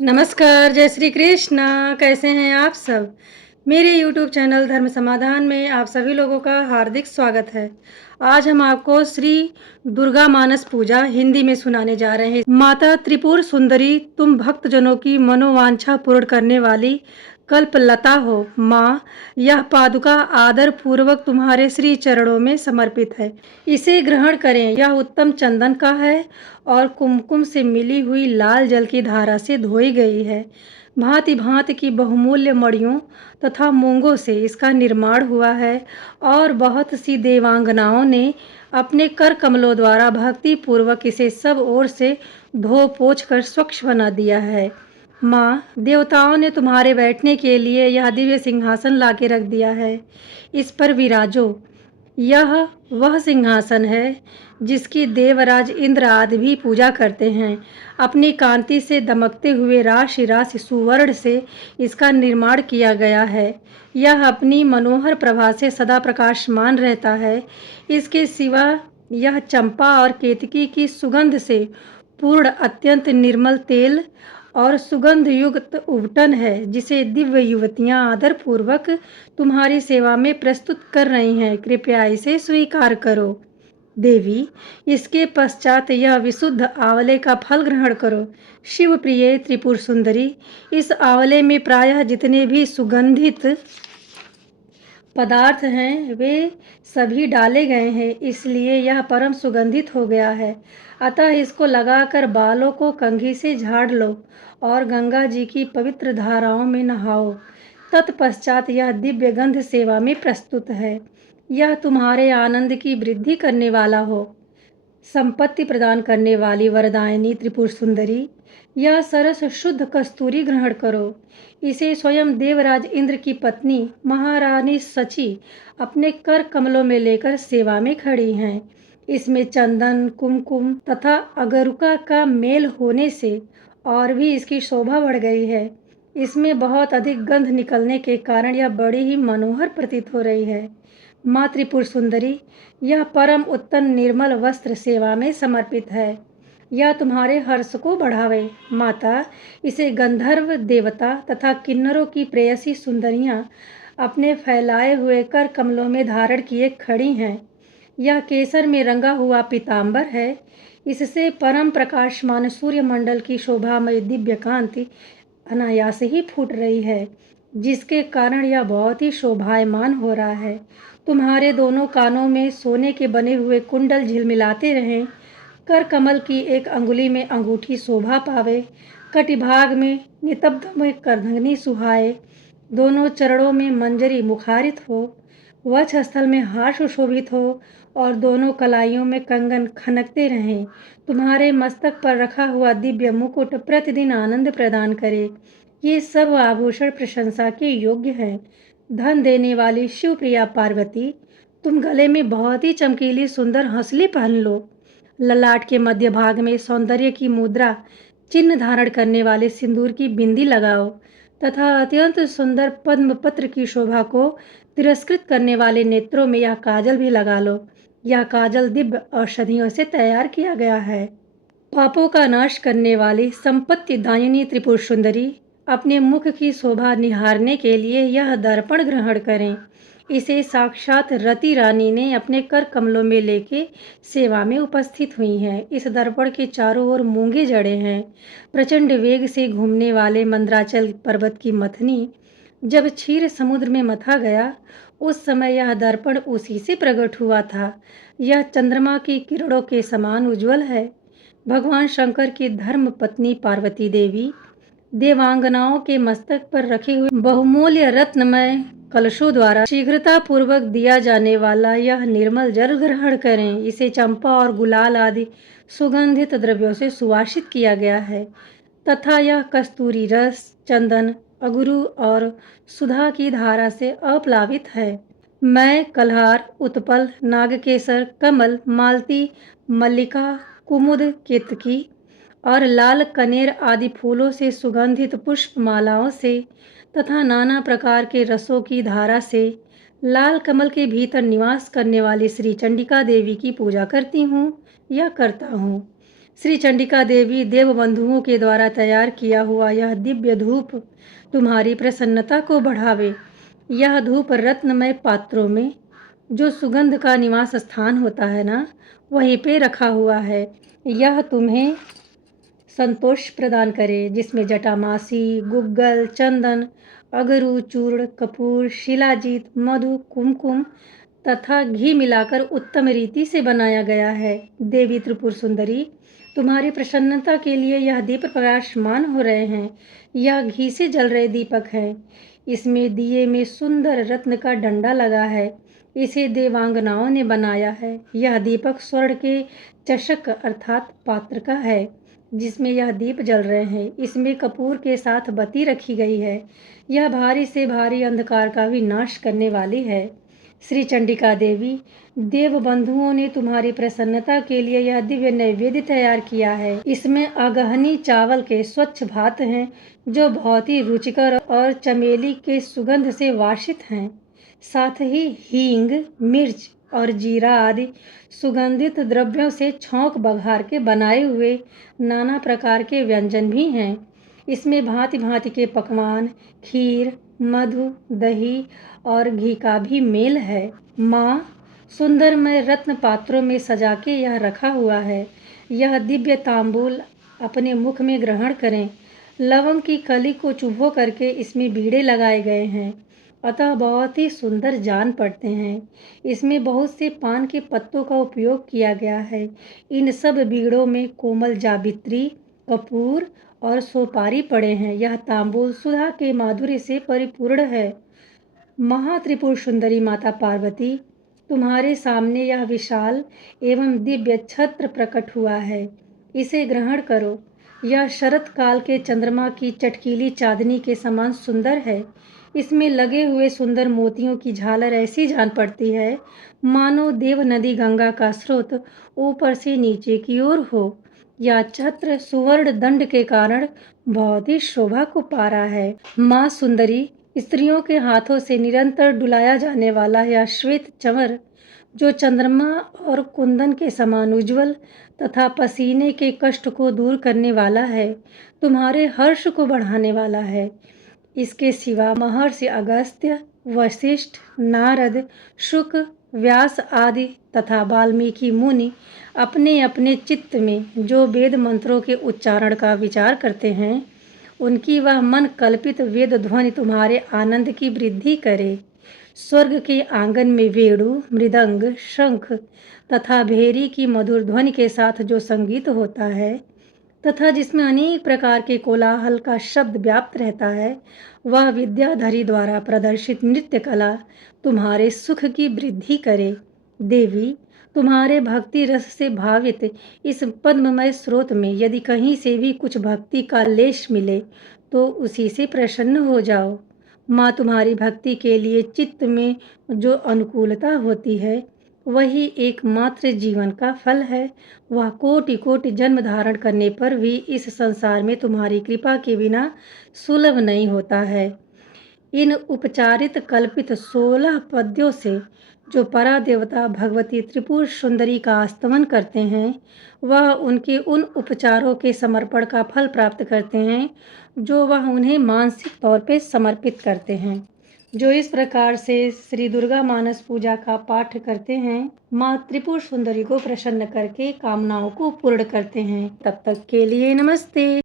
नमस्कार, जय श्री कृष्ण। कैसे हैं आप सब? मेरे यूट्यूब चैनल धर्म समाधान में आप सभी लोगों का हार्दिक स्वागत है। आज हम आपको श्री दुर्गा मानस पूजा हिंदी में सुनाने जा रहे हैं। माता त्रिपुर सुंदरी, तुम भक्तजनों की मनोवांछा पूर्ण करने वाली कल्पलता हो। माँ, यह पादुका आदर पूर्वक तुम्हारे श्री चरणों में समर्पित है। इसे ग्रहण करें। यह उत्तम चंदन का है और कुमकुम से मिली हुई लाल जल की धारा से धोई गई है। भांति भांति की बहुमूल्य मणियों तथा मूंगों से इसका निर्माण हुआ है और बहुत सी देवांगनाओं ने अपने कर कमलों द्वारा भक्ति पूर्वक इसे सब ओर से धो पोंछ कर स्वच्छ बना दिया है। माँ, देवताओं ने तुम्हारे बैठने के लिए यह दिव्य सिंहासन लाके रख दिया है। इस पर विराजो। यह वह सिंहासन है जिसकी देवराज इंद्र आदि भी पूजा करते हैं। अपनी कांति से दमकते हुए राशि राशि सुवर्ण से इसका निर्माण किया गया है। यह अपनी मनोहर प्रभा से सदा प्रकाशमान रहता है। इसके सिवा यह चंपा और केतकी की सुगंध से पूर्ण अत्यंत निर्मल तेल और सुगंध युक्त उबटन है, जिसे दिव्य युवतियां आदर पूर्वक तुम्हारी सेवा में प्रस्तुत कर रही हैं। कृपया इसे स्वीकार करो। देवी, इसके पश्चात यह विशुद्ध आंवले का फल ग्रहण करो। शिव प्रिय त्रिपुर सुंदरी, इस आंवले में प्रायः जितने भी सुगंधित पदार्थ हैं वे सभी डाले गए हैं, इसलिए यह परम सुगंधित हो गया है। अतः इसको लगाकर बालों को कंघी से झाड़ लो और गंगा जी की पवित्र धाराओं में नहाओ। तत्पश्चात यह दिव्य गंध सेवा में प्रस्तुत है। यह तुम्हारे आनंद की वृद्धि करने वाला हो। संपत्ति प्रदान करने वाली वरदायिनी त्रिपुर सुंदरी, यह सरस शुद्ध कस्तूरी ग्रहण करो। इसे स्वयं देवराज इंद्र की पत्नी महारानी सची अपने कर कमलों में लेकर सेवा में खड़ी हैं। इसमें चंदन, कुमकुम तथा अगरुका का मेल होने से और भी इसकी शोभा बढ़ गई है। इसमें बहुत अधिक गंध निकलने के कारण यह बड़ी ही मनोहर प्रतीत हो रही है। माँ त्रिपुर सुंदरी, यह परम उत्तम निर्मल वस्त्र सेवा में समर्पित है। यह तुम्हारे हर्ष को बढ़ावे। माता, इसे गंधर्व देवता तथा किन्नरों की प्रेयसी सुंदरियां अपने फैलाए हुए कर कमलों में धारण किए खड़ी हैं। यह केसर में रंगा हुआ पीतांबर है। इससे परम प्रकाशमान सूर्यमंडल की शोभामय दिव्य कांति अनायास ही फूट रही है, जिसके कारण यह बहुत ही शोभायमान हो रहा है। तुम्हारे दोनों कानों में सोने के बने हुए कुंडल झिलमिलाते रहें। कर कमल की एक अंगुली में अंगूठी शोभा पावे। कटिभाग में नितब्ध में करधनी सुहाए। दोनों चरणों में मंजरी मुखारित हो। वक्ष स्थल में हार सुशोभित हो और दोनों कलाइयों में कंगन खनकते रहें। तुम्हारे मस्तक पर रखा हुआ दिव्य मुकुट प्रतिदिन आनंद प्रदान करे। ये सब आभूषण प्रशंसा के योग्य हैं। धन देने वाली शिवप्रिया पार्वती, तुम गले में बहुत ही चमकीली सुंदर हंसली पहन लो। ललाट के मध्य भाग में सौंदर्य की मुद्रा चिन्ह धारण करने वाले सिंदूर की बिंदी लगाओ तथा अत्यंत सुंदर पद्म पत्र की शोभा को तिरस्कृत करने वाले नेत्रों में यह काजल भी लगा लो। यह काजल दिव्य औषधियों से तैयार किया गया है। पापों का नाश करने वाली संपत्ति दायिनी त्रिपुर सुंदरी, अपने मुख की शोभा निहारने के लिए यह दर्पण ग्रहण करें। इसे साक्षात रति रानी ने अपने कर कमलों में लेके सेवा में उपस्थित हुई हैं। इस दर्पण के चारों ओर मूंगे जड़े हैं। प्रचंड वेग से घूमने वाले मंदराचल पर्वत की मथनी जब क्षीर समुद्र में मथा गया, उस समय यह दर्पण उसी से प्रकट हुआ था। यह चंद्रमा की किरणों के समान उज्जवल है। भगवान शंकर की धर्म पत्नी पार्वती देवी देवांगनाओं के मस्तक पर रखे हुए बहुमूल्य रत्नमय कलशों द्वारा शीघ्रता पूर्वक दिया जाने वाला यह निर्मल जल ग्रहण करें। इसे चंपा और गुलाल आदि सुगंधित द्रव्यों से सुवासित किया गया है तथा यह कस्तूरी रस, चंदन, अगुरु और सुधा की धारा से अप्लावित है। मैं कल्हार, उत्पल, नागकेसर, कमल, मालती, मल्लिका, कुमुद, केतकी और लाल कनेर आदि फूलों से सुगंधित पुष्प मालाओं से तथा नाना प्रकार के रसों की धारा से लाल कमल के भीतर निवास करने वाली श्री चंडिका देवी की पूजा करती हूँ या करता हूँ। श्री चंडिका देवी देवबंधुओं के द्वारा तैयार किया हुआ यह दिव्य धूप तुम्हारी प्रसन्नता को बढ़ावे। यह धूप रत्नमय पात्रों में, जो सुगंध का निवास स्थान होता है ना, वहीं पे रखा हुआ है। यह तुम्हें संतोष प्रदान करे, जिसमें जटामासी, गुग्गल, चंदन, अगरू, चूर्ण, कपूर, शिलाजीत, मधु, कुमकुम तथा घी मिलाकर उत्तम रीति से बनाया गया है। देवी त्रिपुर सुंदरी, तुम्हारी प्रसन्नता के लिए यह दीप प्रकाशमान हो रहे हैं। यह घी से जल रहे दीपक है। इसमें दिए में सुंदर रत्न का डंडा लगा है। इसे देवांगनाओं ने बनाया है। यह दीपक स्वर्ण के चषक अर्थात पात्र का है, जिसमें यह दीप जल रहे हैं। इसमें कपूर के साथ बत्ती रखी गई है। यह भारी से भारी अंधकार का भी नाश करने वाली है। श्री चंडिका देवी, देव बंधुओं ने तुम्हारी प्रसन्नता के लिए यह दिव्य नैवेद्य तैयार किया है। इसमें अगहनी चावल के स्वच्छ भात हैं, जो बहुत ही रुचिकर और चमेली के सुगंध से वासित हैं। साथ ही हींग, मिर्च और जीरा आदि सुगंधित द्रव्यों से छौंक बघार के बनाए हुए नाना प्रकार के व्यंजन भी हैं। इसमें भांति भांति के पकवान, खीर, मधु, दही और घी का भी मेल है। माँ, सुंदरमय रत्न पात्रों में सजा के यह रखा हुआ है। यह दिव्य तांबूल अपने मुख में ग्रहण करें। लवंग की कली को चुभो करके इसमें बीड़े लगाए गए हैं, अतः बहुत ही सुंदर जान पड़ते हैं। इसमें बहुत से पान के पत्तों का उपयोग किया गया है। इन सब बीड़ों में कोमल जावित्री, कपूर और सोपारी पड़े हैं। यह तांबूल सुधा के माधुर्य से परिपूर्ण है। महात्रिपुर सुंदरी माता पार्वती, तुम्हारे सामने यह विशाल एवं दिव्य छत्र प्रकट हुआ है। इसे ग्रहण करो। यह शरत काल के चंद्रमा की चटकीली चांदनी के समान सुंदर है। इसमें लगे हुए सुंदर मोतियों की झालर ऐसी जान पड़ती है, मानो देव नदी गंगा का स्रोत ऊपर से नीचे की ओर हो। यह छत्र सुवर्ण दंड के कारण बहुत ही शोभा को पा रहा है। माँ सुंदरी, स्त्रियों के हाथों से निरंतर डुलाया जाने वाला यह श्वेत चंवर, जो चंद्रमा और कुंदन के समान उज्जवल तथा पसीने के कष्ट को दूर करने वाला है, तुम्हारे हर्ष को बढ़ाने वाला है। इसके सिवा महर्षि अगस्त्य, वशिष्ठ, नारद, शुक, व्यास आदि तथा वाल्मीकि मुनि अपने अपने चित्त में जो वेद मंत्रों के उच्चारण का विचार करते हैं, उनकी वह मन कल्पित वेद ध्वनि तुम्हारे आनंद की वृद्धि करे। स्वर्ग के आंगन में वेणु, मृदंग, शंख तथा भेरी की मधुर ध्वनि के साथ जो संगीत होता है तथा जिसमें अनेक प्रकार के कोलाहल का शब्द व्याप्त रहता है, वह विद्याधरी द्वारा प्रदर्शित नृत्य कला तुम्हारे सुख की वृद्धि करे। देवी, तुम्हारे भक्ति रस से भावित इस पद्ममय स्रोत में यदि कहीं से भी कुछ भक्ति का लेश मिले तो उसी से प्रसन्न हो जाओ। माँ, तुम्हारी भक्ति के लिए चित्त में जो अनुकूलता होती है, वही एकमात्र जीवन का फल है। वह कोटि कोटि जन्म धारण करने पर भी इस संसार में तुम्हारी कृपा के बिना सुलभ नहीं होता है। इन उपचारित कल्पित 16 पद्यों से जो परा देवता भगवती त्रिपुर सुंदरी का आस्तमन करते हैं, वह उनके उन उपचारों के समर्पण का फल प्राप्त करते हैं, जो वह उन्हें मानसिक तौर पे समर्पित करते हैं। जो इस प्रकार से श्री दुर्गा मानस पूजा का पाठ करते हैं, माँ त्रिपुर सुंदरी को प्रसन्न करके कामनाओं को पूर्ण करते हैं। तब तक के लिए नमस्ते।